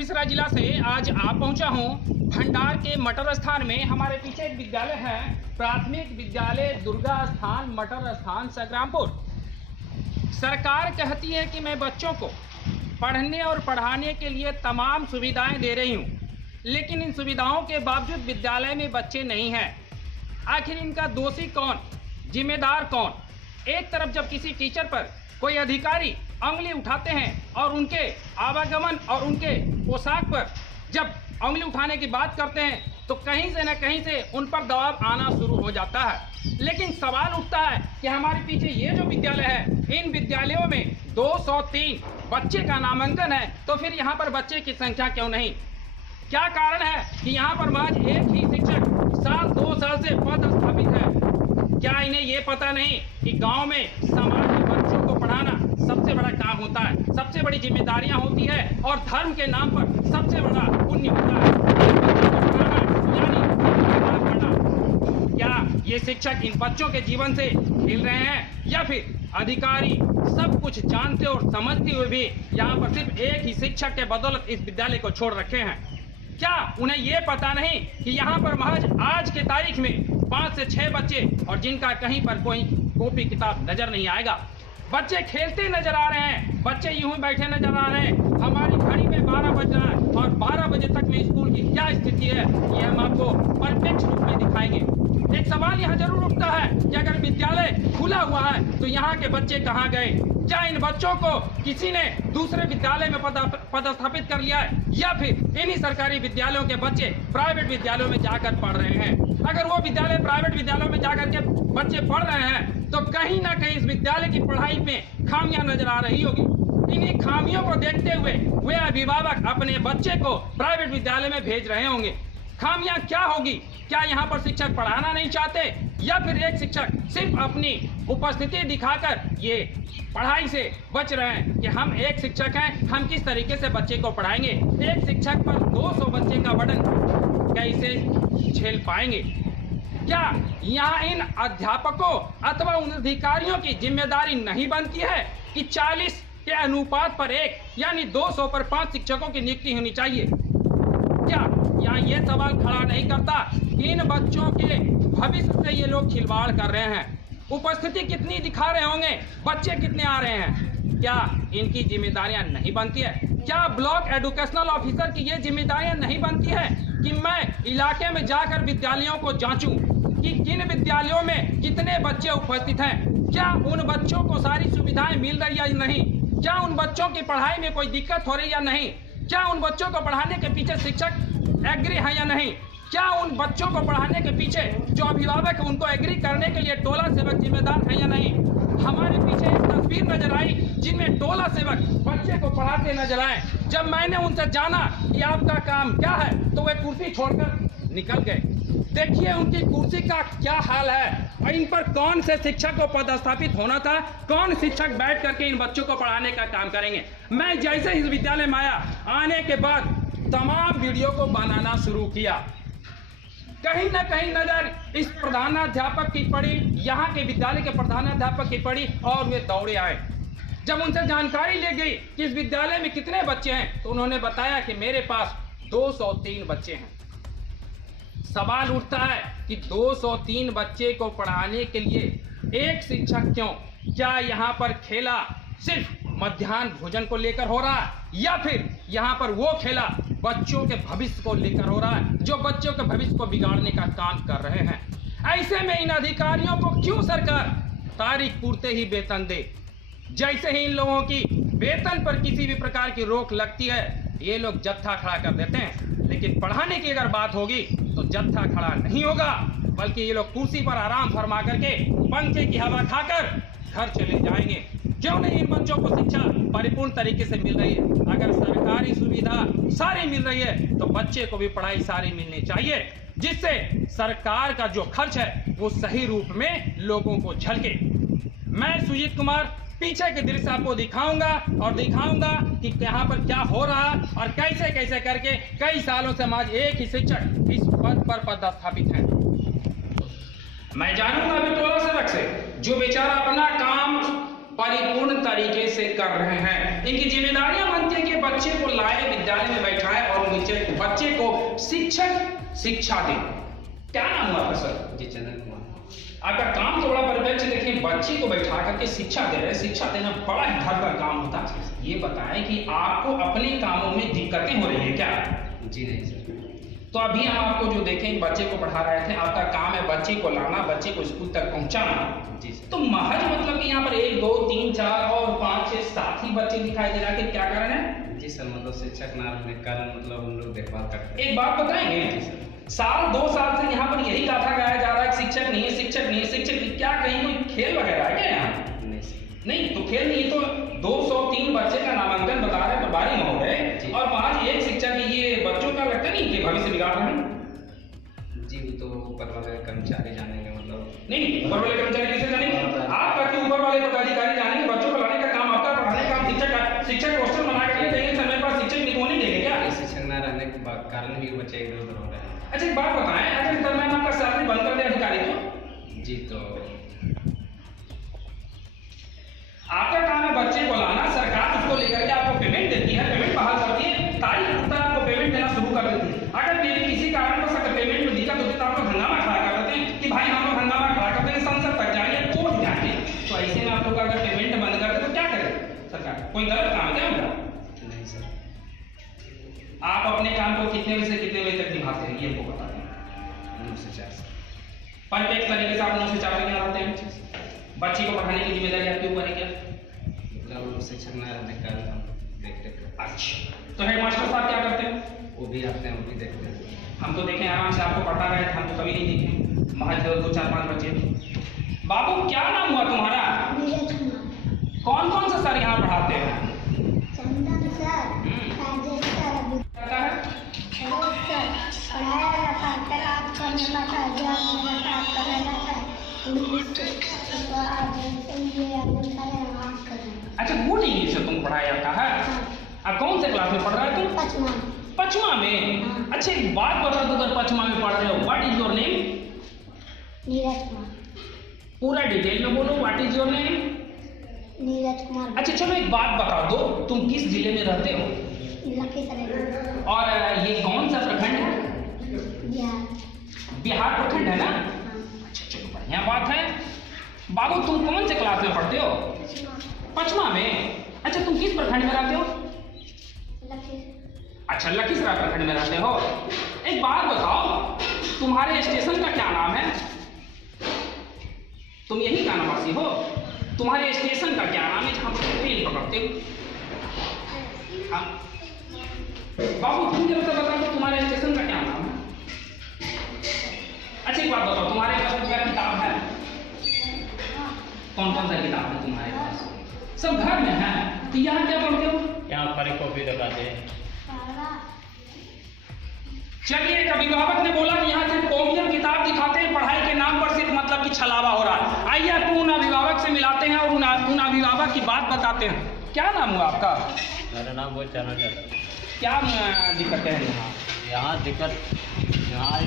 लखीसराय जिला से आज आप पहुंचा हूं भंडार के मटर स्थान में। हमारे पीछे एक विद्यालय है, प्राथमिक विद्यालय दुर्गा स्थान मटर स्थान संग्रामपुर। सरकार कहती है कि मैं बच्चों को पढ़ने और पढ़ाने के लिए तमाम सुविधाएं दे रही हूं, लेकिन इन सुविधाओं के बावजूद विद्यालय में बच्चे नहीं हैं। आखिर इनका दोषी कौन, जिम्मेदार कौन? एक तरफ जब किसी टीचर पर कोई अधिकारी उंगली उठाते हैं और उनके आवागमन और उनके पोशाक पर जब उंगली उठाने की बात करते हैं तो कहीं से न कहीं से उन पर दबाव आना शुरू हो जाता है। लेकिन सवाल उठता है कि हमारे पीछे ये जो विद्यालय है, इन विद्यालयों में 203 बच्चे का नामांकन है, तो फिर यहाँ पर बच्चे की संख्या क्यों नहीं? क्या कारण है कि यहाँ पर महज एक ही शिक्षक साल 2 साल से पद स्थापित है? क्या इन्हें ये पता नहीं कि गांव में समाज के बच्चों को पढ़ाना सबसे बड़ा काम होता है, सबसे बड़ी जिम्मेदारियां होती है और धर्म के नाम पर सबसे बड़ा पुण्य होता है यानी पढ़ना। क्या ये शिक्षक इन बच्चों के जीवन से खेल रहे हैं या फिर अधिकारी सब कुछ जानते और समझते हुए भी यहाँ पर सिर्फ एक ही शिक्षक के बदौलत इस विद्यालय को छोड़ रखे हैं? क्या उन्हें ये पता नहीं कि यहाँ पर महज आज के तारीख में 5 से 6 बच्चे और जिनका कहीं पर कोई कॉपी किताब नजर नहीं आएगा? बच्चे खेलते नजर आ रहे हैं, बच्चे यूं ही बैठे नजर आ रहे हैं। हमारी घड़ी में 12 बज रहा है और 12 बजे तक में स्कूल की क्या स्थिति है ये हम आपको प्रत्यक्ष रूप में दिखाएंगे। एक सवाल यहाँ जरूर उठता है कि अगर विद्यालय खुला हुआ है तो यहाँ के बच्चे कहाँ गए? क्या इन बच्चों को किसी ने दूसरे विद्यालय में पदस्थापित कर लिया है या फिर इन्हीं सरकारी विद्यालयों के बच्चे प्राइवेट विद्यालयों में जाकर पढ़ रहे हैं? अगर वो विद्यालय प्राइवेट विद्यालयों में जाकर के बच्चे पढ़ रहे हैं तो कहीं ना कहीं इस विद्यालय की पढ़ाई में खामियां नजर आ रही होगी। इन्हीं खामियों को देखते हुए वे अभिभावक अपने बच्चे को प्राइवेट विद्यालय में भेज रहे होंगे। खामियां क्या होगी? क्या यहाँ पर शिक्षक पढ़ाना नहीं चाहते या फिर एक शिक्षक सिर्फ अपनी उपस्थिति दिखाकर ये पढ़ाई से बच रहे हैं कि हम एक शिक्षक हैं, हम किस तरीके से बच्चे को पढ़ाएंगे? एक शिक्षक पर 200 बच्चे का बर्डन कैसे झेल पाएंगे? क्या यहाँ इन अध्यापकों अथवा उन अधिकारियों की जिम्मेदारी नहीं बनती है कि 40 के अनुपात पर 1 यानी 200 पर 5 शिक्षकों की नियुक्ति होनी चाहिए? क्या यहाँ ये सवाल खड़ा नहीं करता कि इन बच्चों के भविष्य से ये लोग खिलवाड़ कर रहे हैं? उपस्थिति कितनी दिखा रहे होंगे, बच्चे कितने आ रहे हैं? क्या इनकी जिम्मेदारियां नहीं बनती है? क्या ब्लॉक एजुकेशनल ऑफिसर की ये जिम्मेदारियां नहीं बनती है कि मैं इलाके में जाकर विद्यालयों को जांचूं कि किन विद्यालयों में कितने बच्चे उपस्थित हैं? क्या उन बच्चों को सारी सुविधाएं मिल रही है या नहीं? क्या उन बच्चों की पढ़ाई में कोई दिक्कत हो रही या नहीं? क्या उन बच्चों को पढ़ाने के पीछे शिक्षक एग्री है या नहीं? क्या उन बच्चों को पढ़ाने के पीछे जो अभिभावक है उनको एग्री करने के लिए टोला सेवक जिम्मेदार है या नहीं? हमारे पीछे एक तस्वीर नजर आई जिनमें टोला सेवक बच्चे को पढ़ाते नजर आए। जब मैंने उनसे जाना कि आपका काम क्या है तो वे कुर्सी छोड़कर निकल गए। देखिए उनकी कुर्सी का क्या हाल है और इन पर कौन से शिक्षक को पदस्थापित होना था? कौन शिक्षक बैठ करके इन बच्चों को पढ़ाने का काम करेंगे? मैं जैसे इस विद्यालय में आया, आने के बाद तमाम वीडियो को बनाना शुरू किया। कहीं ना कहीं नजर इस प्रधानाध्यापक की पड़ी, यहाँ के विद्यालय के प्रधानाध्यापक की पड़ी और वे दौड़े आए। जब उनसे जानकारी ली गई कि इस विद्यालय में कितने बच्चे हैं तो उन्होंने बताया कि मेरे पास 203 बच्चे हैं। सवाल उठता है कि 203 बच्चे को पढ़ाने के लिए एक शिक्षक क्यों? क्या यहाँ पर खेला सिर्फ मध्याह्न भोजन को लेकर हो रहा है या फिर यहाँ पर वो खेला बच्चों के भविष्य को लेकर हो रहा है जो बच्चों के भविष्य को बिगाड़ने का काम कर रहे हैं? ऐसे में इन अधिकारियों को क्यों सरकार तारीख पूरते ही वेतन दे? जैसे ही इन लोगों की वेतन पर किसी भी प्रकार की रोक लगती है ये लोग जत्था खड़ा कर देते हैं, लेकिन पढ़ाने की अगर बात होगी तो जत्था खड़ा नहीं होगा, बल्कि ये लोग कुर्सी पर आराम फरमा करके पंखे की हवा खाकर घर चले जाएंगे। क्यों नहीं इन बच्चों को शिक्षा परिपूर्ण तरीके से मिल रही है? अगर सरकारी सुविधा सारी मिल रही है तो बच्चे को भी पढ़ाई सारी मिलनी चाहिए, जिससे सरकार का जो खर्च है वो सही रूप में लोगों को झलके। मैं सुजीत कुमार पीछे के दृश्य आपको दिखाऊंगा और दिखाऊंगा कि यहाँ पर क्या हो रहा और कैसे कैसे करके कई सालों से आज एक ही शिक्षक इस पद पर पदस्थापित है। मैं जानूंगा अभी टोला सेवक से जो बेचारा अपना काम परिपूर्ण तरीके से कर रहे हैं। इनकी जिम्मेदारियां बनती है कि बच्चे को लाए, विद्यालय में बैठाए और बच्चे को शिक्षा दें। क्या नाम हुआ आपका सर? जी चंदन कुमार। आपका काम तो बड़ा परिप्रेक्ष्य देखिए, बच्चे को बैठा करके शिक्षा दे रहे हैं। शिक्षा देना बड़ा ही धर्म का काम होता है। ये बताएं कि आपको अपने कामों में दिक्कतें हो रही है क्या? जी नहीं सर। तो अभी हम आपको जो देखें, बच्चे को पढ़ा रहे थे, आपका काम है बच्चे को लाना, बच्चे को स्कूल तक पहुंचाना। जी सर। तो महज मतलब कि यहाँ पर 1 2 3 4 और 5 6 7 ही बच्चे दिखाई दे रहा है कि क्या कारण है? जी सर, मतलब शिक्षक ना रहने के कारण मतलब हम लोग देखभाल करते हैं। एक बात बताएंगे, साल 2 साल से यहाँ पर यही गाथा गाया जा रहा है कि शिक्षक नहीं है, शिक्षक नहीं है, शिक्षक नहीं। क्या कहीं कोई खेल वगैरह है क्या यहाँ? नहीं सर। नहीं तो खेल नहीं, तो 203 बच्चे का नामांकन बता रहे प्रभारी महोदय, और वहाँ एक शिक्षक, ये बच्चों का लगता नहीं कि भविष्य बिगाड़ रहे हैं? जी वो तो ऊपर वाले कर्मचारी जानेंगे, मतलब नहीं, ऊपर वाले कर्मचारी कैसे जानेंगे? आप करके ऊपर वाले पदाधिकारी जानेंगे। बच्चों को लाने का काम आपका, पढ़ाने का काम शिक्षक का। शिक्षक हॉस्टल बना के देंगे, समय पर शिक्षक निको नहीं देंगे क्या? शिक्षक ना रहने के कारण भी बच्चे इधर उधर हो रहे हैं। अच्छा एक बात बताएं, अगर इस दरमियान आपका सैलरी बंद कर दे अधिकारी तो? जी तो आपका काम है बच्चे को लाना, सरकार उसको लेकर के आपको पेमेंट देती है, पेमेंट बहाल करती है, तारीख तक आपको पेमेंट देना शुरू कर देती है। अगर किसी कारण पर पेमेंट में दिक्कत होती है तो आप लोग हंगामा खड़ा कर देते हैं कि भाई हम लोग हंगामा खड़ा करते हैं, संसद तक जाएंगे, कोर्ट जाएंगे। तो ऐसे में आप लोग अगर पेमेंट बंद कर दे तो क्या करे सरकार? कोई गलत काम है क्या उनका? नहीं सर। आप अपने काम को कितने बजे से कितने बजे तक निभाते हैं ये हमको बता दें। 9 से 4 सर। परफेक्ट तरीके से आप 9 से 4 बजे आते हैं। बच्चे को पढ़ाने की जिम्मेदारी आपके ऊपर है क्या? मतलब शिक्षक ना रहने के कारण हम देखते हैं। अच्छा, तो हेडमास्टर साहब क्या करते हैं? वो भी आते हैं, वो भी देखते हैं। हम तो देखें आराम से आपको पढ़ा रहे थे, हम तो कभी नहीं देखे। महज 2 4 5 बच्चे। बाबू क्या नाम हुआ तुम्हारा? कौन कौन सा सर यहाँ पढ़ाते हैं? चंदन सर, राजेश सर, क्या है? रोज सर पढ़ाया जाता है, तैराक करने जाता है, ज्ञान करने जाता है, इंग्लिश अच्छा गुड इंग्लिश से तुम पढ़ाया जाता है। अब कौन से क्लास में पढ़ रहा है तुम? 5वां में। अच्छा एक बात बता दो, अगर 5वां में पढ़ रहे हो, what is your name? Neeraj Kumar. पूरा डिटेल में बोलो, what is your name? Neeraj Kumar. अच्छा चलो एक बात बता दो, तुम किस जिले में रहते हो? लखीसराय। और ये कौन सा प्रखंड है? बिहार प्रखंड है ना? अच्छा चलो बढ़िया बात है। बाबू तुम कौन से क्लास में पढ़ते हो? 5वां में। अच्छा तुम किस प्रखंड में रहते हो? अच्छा लखीसराय प्रखंड में रहते हो। एक बात बताओ, तुम्हारे स्टेशन का क्या नाम है? तुम यही का निवासी हो? तुम्हारे स्टेशन का क्या नाम है जहाँ पर ट्रेन पकड़ते हो? हाँ बाबू तुम जरा बता दो तुम्हारे स्टेशन का क्या नाम है? अच्छा एक बात बताओ, तुम्हारे पास क्या किताब है? कौन कौन सा किताब है तुम्हारे पास? सब घर में है। तो यहाँ क्या पढ़ते हो? यहाँ पर कॉपी दिखाते हैं। चलिए एक अभिभावक ने बोला कि यहाँ सिर्फ कॉपी और किताब दिखाते हैं, पढ़ाई के नाम पर सिर्फ मतलब कि छलावा हो रहा है। आइए आपको उन अभिभावक से मिलाते हैं और उन अभिभावक की बात बताते हैं। क्या नाम हुआ आपका? मेरा नाम वो चना जाता है। क्या दिक्कत है यहाँ? यहाँ दिक्कत यहाँ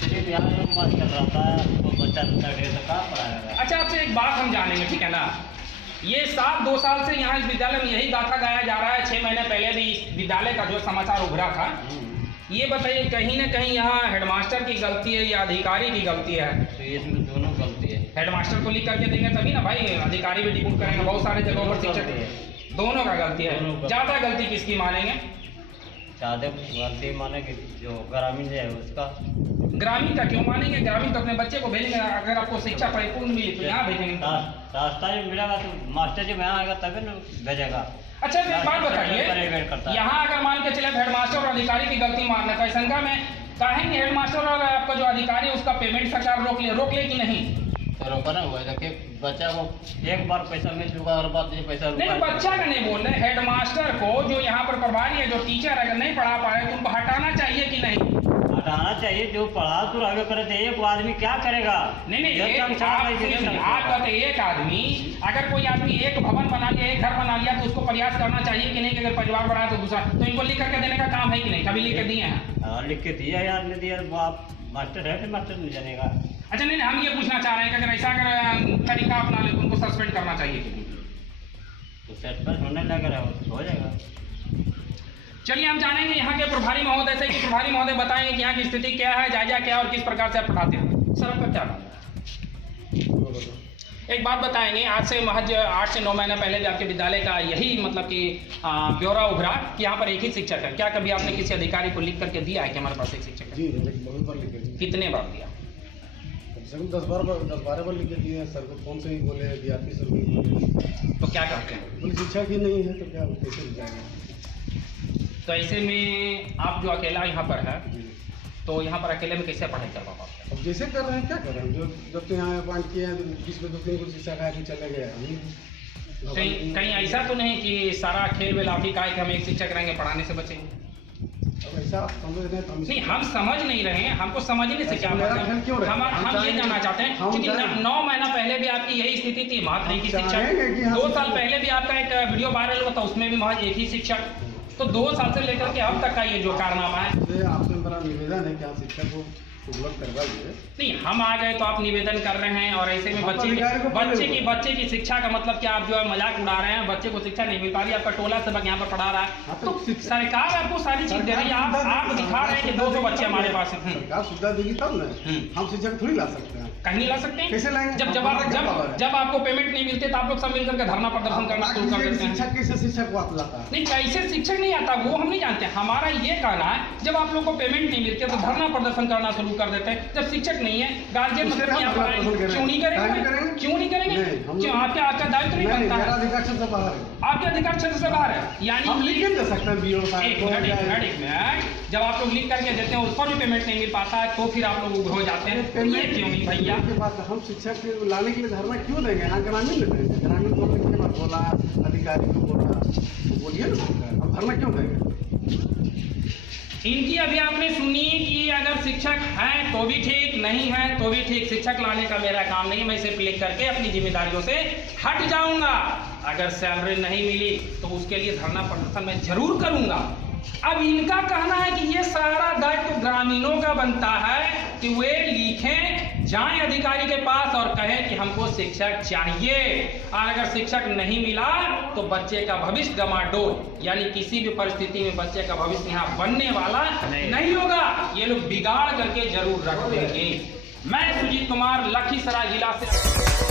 सिर्फ यहाँ मास्टर रहता है, तो बच्चा ढेर से कहाँ पढ़ाएगा। अच्छा आपसे एक बात हम जानेंगे, ठीक है ना? ये 2 साल से यहाँ इस विद्यालय में यही गाथा गाया जा रहा है। 6 महीने पहले भी इस विद्यालय का जो समाचार उभरा था। ये बताइए कहीं ना कहीं यहाँ हेडमास्टर की गलती है या अधिकारी की गलती है? तो इसमें दोनों गलती है। हेडमास्टर को लिख करके देंगे तभी ना भाई, अधिकारी भी डिपूट करेंगे। बहुत सारे जगहों पर शिक्षक, दोनों का गलती है। ज्यादा गलती किसकी मानेंगे? ज्यादा गलती मानेंगे जो ग्रामीण है उसका। ग्रामीण का क्यों मानेंगे? ग्रामीण तो अपने बच्चे को भेजेंगे। अगर आपको शिक्षा परिपूर्ण मिली तो यहाँ भेजेंगे। रास्ता ही मिलेगा तो मास्टर जी यहाँ आएगा तभी ना भेजेगा। अच्छा एक बात बताइए, यहाँ अगर मान के चले हेडमास्टर और अधिकारी की गलती मानना तो शंका में कहेंगे हेडमास्टर और आपका जो अधिकारी है उसका पेमेंट सरकार रोक ले कि नहीं? तो रोका ना हुआ कि बच्चा को एक बार पैसा मिल चुका और बात नहीं पैसा नहीं, बच्चा का नहीं बोल रहे, हेडमास्टर को जो यहाँ पर प्रभारी है, जो टीचर है, अगर नहीं पढ़ा पा रहे तो उनको हटाना चाहिए कि नहीं? हटाना चाहिए। जो पढ़ा तो आगे करे थे, एक आदमी क्या करेगा? नहीं आप कहते एक आदमी, अगर कोई आदमी एक भवन बना लिया, एक घर बना लिया तो उसको प्रयास करना चाहिए कि नहीं कि अगर परिवार बढ़ा तो दूसरा, तो इनको लिख करके देने का काम है कि नहीं? कभी लिख के दिए हैं? लिख के दिया यार, नहीं दिया आप मास्टर है फिर मास्टर नहीं जानेगा। अच्छा नहीं हम ये पूछना चाह रहे हैं कि अगर ऐसा अगर तरीका अपना ले तो उनको सस्पेंड करना चाहिए कि नहीं? सेट पर होने लग रहा है, हो जाएगा। चलिए हम जानेंगे यहाँ के प्रभारी महोदय से कि प्रभारी महोदय बताएंगे कि यहाँ की स्थिति क्या है, जायजा क्या है और किस प्रकार से आप पढ़ाते हैं। सर आपका क्या नाम है? एक बात बताएंगे, आज से महज 8 से 9 महीना पहले भी आपके विद्यालय का यही मतलब कि ब्यौरा उभरा कि यहाँ पर एक ही शिक्षक है। क्या कभी आपने किसी अधिकारी को लिख करके दिया है कि हमारे पास एक शिक्षक है? जी बहुत बार लिखे दिए। कितने बार दिया? कम 10-12 बार लिखे दिए सर को, फोन से ही बोले, DRP सर भी बोले। तो क्या कहते हैं? बोले शिक्षक ही नहीं है तो क्या कैसे हो जाएगा। तो ऐसे में आप जो अकेला यहाँ पर है जी तो यहाँ पर अकेले में कैसे पढ़ाई कर पाओ? अब जैसे कर रहे हैं क्या कर रहे हैं, जो जब तो यहाँ अपॉइंट किए हैं 20 में 2-3 को शिक्षक आके चले गए हम। कहीं कहीं ऐसा तो नहीं कि सारा खेल में लाठी का है कि हम एक शिक्षक रहेंगे पढ़ाने से बचेंगे? अब ऐसा आप समझ रहे हैं तो नहीं, हम समझ नहीं रहे हैं, हमको समझने से क्या मतलब। हम ये जानना चाहते हैं क्योंकि 9 महीना पहले भी आपकी यही स्थिति थी, महज एक ही शिक्षक। 2 साल पहले भी आपका एक वीडियो वायरल हुआ था, उसमें भी महज एक ही शिक्षक। तो 2 साल से लेकर के अब तक का ये जो कारनामा है, आपसे मेरा निवेदन है कि आप शिक्षक को उपलब्ध करवाइए। नहीं हम आ गए तो आप निवेदन कर रहे हैं और ऐसे में बच्चे की शिक्षा का मतलब क्या आप जो है मजाक उड़ा रहे हैं। बच्चे को शिक्षा नहीं मिल पा रही, आपका टोला सबक यहाँ पर पढ़ा रहा है तो सरकार आपको सारी चीज दे रही है। आप दिखा रहे हैं कि 200 बच्चे हमारे पास हैं। सरकार सुविधा देगी तब ना, हम शिक्षक थोड़ी ला सकते हैं। कहीं नहीं ला सकते हैं। कैसे लाएंगे? जब आपको पेमेंट नहीं मिलती तो आप लोग सब मिलकर के धरना प्रदर्शन करना शुरू कर देते हैं। शिक्षक कैसे शिक्षक को आता है? नहीं, कैसे शिक्षक नहीं आता वो हम नहीं जानते। हमारा ये कहना है जब आप लोग को पेमेंट नहीं मिलती तो धरना प्रदर्शन करना शुरू कर देते हैं। जब शिक्षक नहीं है, गार्जियन मतलब यहाँ पर क्यों नहीं करेंगे? क्यों नहीं करेंगे? क्यों आपका दायित्व नहीं बनता है? अधिकार क्षेत्र से बाहर है। आपके अधिकार क्षेत्र से बाहर है, यानी हम लिख दे सकते हैं बीओ साहब। एक मिनट, जब आप लोग लिख करके देते हैं उस पर भी पेमेंट नहीं मिल पाता है तो फिर आप लोग उग्र हो जाते हैं। ये क्यों नहीं भैया? हम शिक्षक को लाने के लिए धरना क्यों देंगे? यहाँ ग्रामीण देंगे, ग्रामीण को लिखने के बाद बोला, अधिकारी को बोला, तो बोलिए ना, हम धरना क्यों देंगे? इनकी अभी आपने सुनी कि अगर शिक्षक हैं तो भी ठीक, नहीं है तो भी ठीक। शिक्षक लाने का मेरा काम नहीं, मैं सिर्फ लिख करके अपनी जिम्मेदारियों से हट जाऊंगा। अगर सैलरी नहीं मिली तो उसके लिए धरना प्रदर्शन मैं जरूर करूंगा। अब इनका कहना है कि ये सारा दायित्व ग्रामीणों का बनता है कि वे लिखें, जाएं अधिकारी के पास और कहें कि हमको शिक्षक चाहिए। और अगर शिक्षक नहीं मिला तो बच्चे का भविष्य डमाडोल, यानी किसी भी परिस्थिति में बच्चे का भविष्य यहाँ बनने वाला नहीं होगा। ये लोग बिगाड़ करके जरूर रख देंगे। मैं सुजीत कुमार, लखीसराय जिला से।